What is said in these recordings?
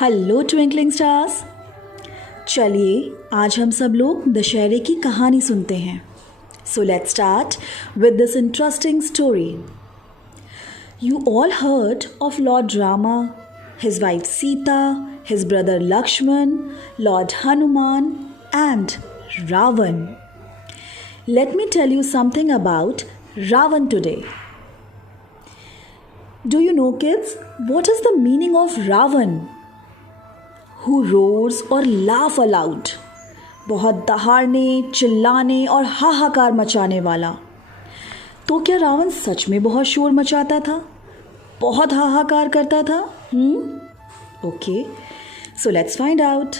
Hello twinkling stars. चलिए आज हम सब लोग दशहरे की कहानी सुनते हैं। So let's start with this interesting story. You all heard of Lord Rama, his wife Sita, his brother Lakshman, Lord Hanuman, and Ravan. Let me tell you something about Ravan today. Do you know, kids, what is the meaning of Ravan? Who roars or laugh aloud. बहुत दहाड़ने, चिल्लाने और हाहाकार मचाने वाला। तो क्या रावण सच में बहुत शोर मचाता था, बहुत हाहाकार करता था? Okay, so let's find out.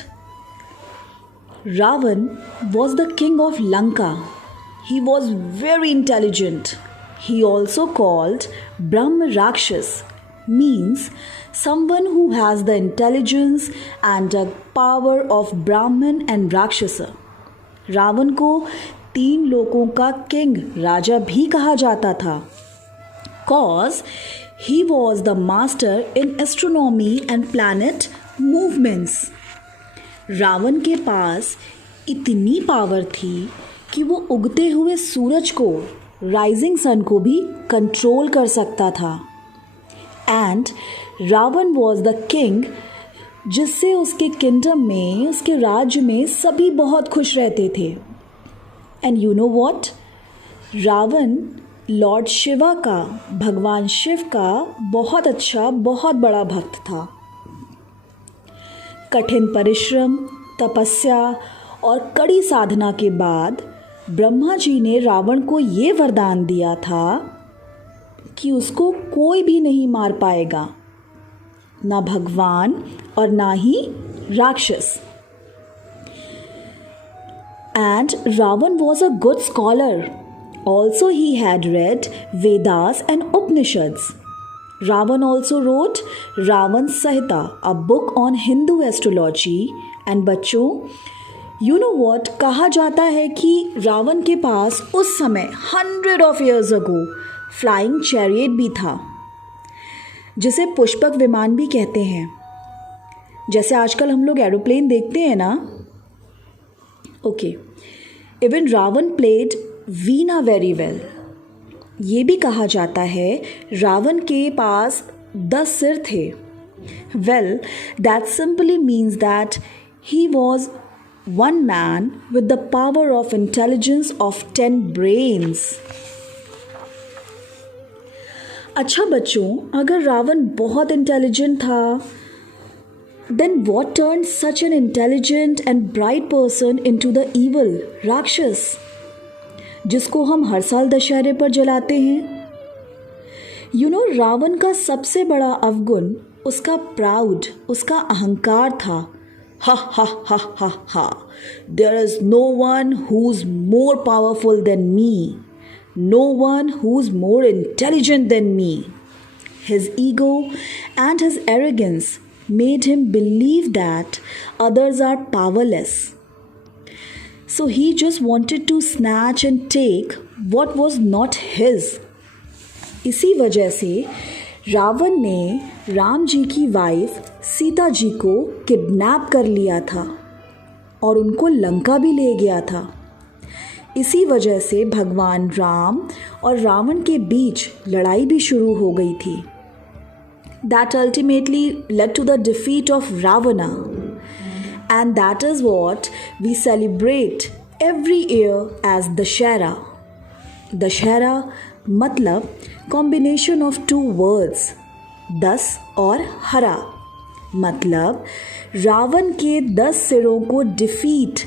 Ravan was the king of Lanka. He was very intelligent. He also called Brahma Rakshas, means someone who has the intelligence and the power of Brahman and Rakshasa. Ravan को 3 लोकों का king, राजा भी कहा जाता था, cause he was the master in astronomy and planet movements. Ravan के पास इतनी power थी कि वो उगते हुए सूरज को, राइजिंग सन को भी कंट्रोल कर सकता था। And Ravan was the king, जिससे उसके किंगडम में, उसके राज्य में सभी बहुत खुश रहते थे। And you know what, Ravan lord Shiva का, भगवान शिव का बहुत अच्छा, बहुत बड़ा भक्त था। कठिन परिश्रम, तपस्या और कड़ी साधना के बाद ब्रह्मा जी ने रावण को ये वरदान दिया था कि उसको कोई भी नहीं मार पाएगा, ना भगवान और ना ही राक्षस। And Ravan was a good scholar. Also he had read Vedas and Upanishads. Ravan also wrote Ravan Sahita, a book on Hindu astrology. And बच्चों, you know what, कहा जाता है कि रावण के पास उस समय 100 of years ago flying chariot भी था, जिसे पुष्पक विमान भी कहते हैं। जैसे आजकल हम लोग एरोप्लेन देखते हैं ना। ओके, इवन रावण प्लेड वीणा वेरी वेल। ये भी कहा जाता है रावण के पास 10 सिर थे। Well, that simply means that he was one man with the power of intelligence of 10 brains. अच्छा बच्चों, अगर रावण बहुत इंटेलिजेंट था, then what turned such an intelligent and bright person into the evil राक्षस, जिसको हम हर साल दशहरे पर जलाते हैं? You know, रावण का सबसे बड़ा अवगुण उसका प्राउड, उसका अहंकार था। Ha ha ha ha ha. There is no one who's more powerful than me. No one who's more intelligent than me. His ego and his arrogance made him believe that others are powerless. So he just wanted to snatch and take what was not his. इसी वजह से रावण ने राम जी की wife Sita ji को kidnap कर लिया था और उनको लंका भी ले गया था। इसी वजह से भगवान राम और रावण के बीच लड़ाई भी शुरू हो गई थी। That ultimately led to the defeat of Ravana. And that is what we celebrate every year as Dashera. Dashera मतलब combination of 2 words, 10 और हरा, मतलब रावण के 10 सिरों को डिफीट,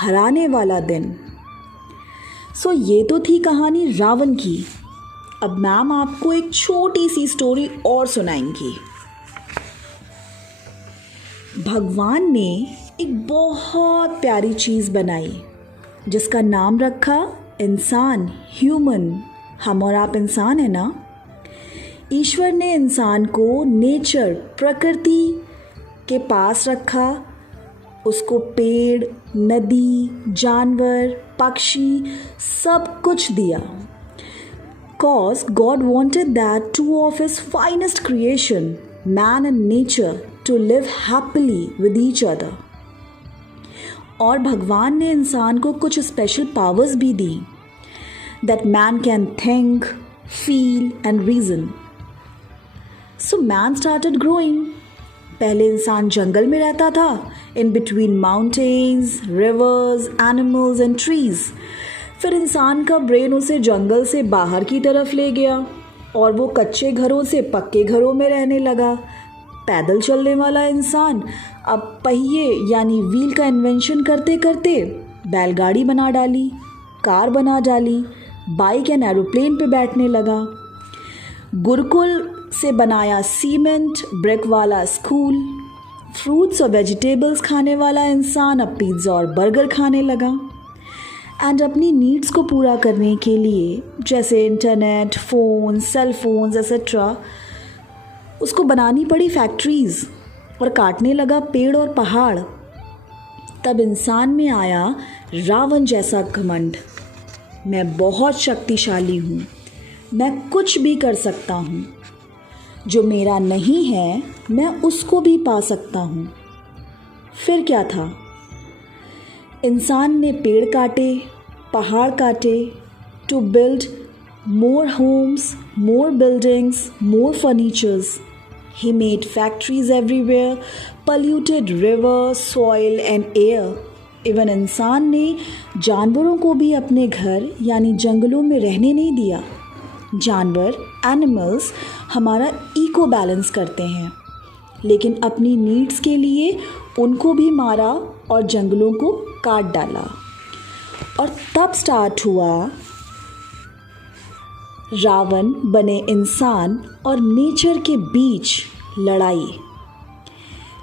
हराने वाला दिन। सो ये तो थी कहानी रावण की। अब मैम आपको एक छोटी सी स्टोरी और सुनाएंगी। भगवान ने एक बहुत प्यारी चीज़ बनाई जिसका नाम रखा इंसान, ह्यूमन। हम और आप इंसान है ना। ईश्वर ने इंसान को नेचर, प्रकृति के पास रखा, उसको पेड़, नदी, जानवर, पक्षी सब कुछ दिया। Cause God wanted that 2 of his finest creation, man and nature, to live happily with each other. और भगवान ने इंसान को कुछ स्पेशल पावर्स भी दी, that man can think, feel and reason. So man started growing. पहले इंसान जंगल में रहता था, in between mountains, rivers, animals and trees. फिर इंसान का ब्रेन उसे जंगल से बाहर की तरफ ले गया और वो कच्चे घरों से पक्के घरों में रहने लगा. पैदल चलने वाला इंसान अब पहिए यानी व्हील का इन्वेंशन करते करते बैलगाड़ी बना डाली, कार बना डाली, बाइक एंड एरोप्लेन पे बैठने लगा. गुरुकुल से बनाया सीमेंट ब्रिक वाला स्कूल. फ्रूट्स और वेजिटेबल्स खाने वाला इंसान अब पिज़्ज़ा और बर्गर खाने लगा. एंड अपनी नीड्स को पूरा करने के लिए जैसे internet, phone, cell phones etcetera, उसको बनानी पड़ी फैक्ट्रीज़ और काटने लगा पेड़ और पहाड़. तब इंसान में आया रावण जैसा घमंड. मैं बहुत शक्तिशाली हूँ, मैं कुछ भी कर सकता हूँ, जो मेरा नहीं है मैं उसको भी पा सकता हूँ. फिर क्या था, इंसान ने पेड़ काटे, पहाड़ काटे to build more homes, more buildings, more furnitures. He made factories everywhere, polluted river, soil and air. Even इंसान ने जानवरों को भी अपने घर यानी जंगलों में रहने नहीं दिया. जानवर, एनिमल्स हमारा इको बैलेंस करते हैं, लेकिन अपनी नीड्स के लिए उनको भी मारा और जंगलों को काट डाला. और तब स्टार्ट हुआ रावण बने इंसान और नेचर के बीच लड़ाई.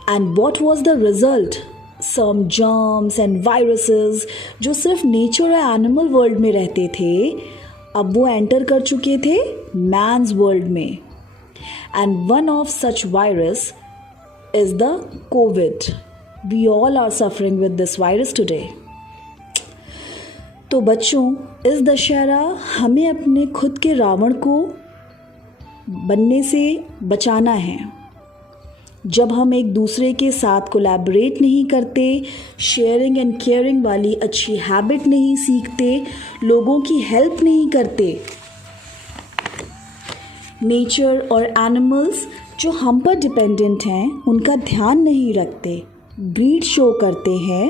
And what was the result? Some germs and viruses जो सिर्फ नेचर और एनिमल वर्ल्ड में रहते थे, अब वो एंटर कर चुके थे मैन्स वर्ल्ड में. And one of such virus is the Covid. We all are suffering with this virus today. तो बच्चों, इस दशहरा हमें अपने खुद के रावण को बनने से बचाना है. जब हम एक दूसरे के साथ कोलैबोरेट नहीं करते, शेयरिंग एंड केयरिंग वाली अच्छी हैबिट नहीं सीखते, लोगों की हेल्प नहीं करते, नेचर और एनिमल्स जो हम पर डिपेंडेंट हैं उनका ध्यान नहीं रखते, ग्रीड शो करते हैं,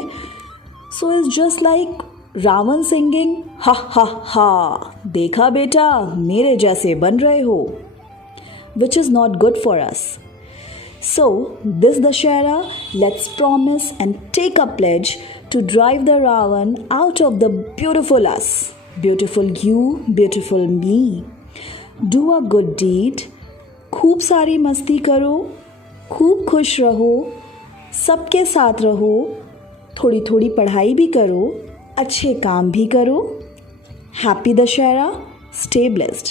so it's just like Ravan singing ha ha हा, देखा बेटा मेरे जैसे बन रहे हो, which is not good for us. So this Dashera, let's promise and take a pledge to drive the Ravan out of the beautiful us, beautiful you, beautiful me. Do a good deed, खूब सारी मस्ती करो, खूब खुश रहो, सबके साथ रहो, थोड़ी थोड़ी पढ़ाई भी करो, अच्छे काम भी करो. Happy Dussehra, stay blessed.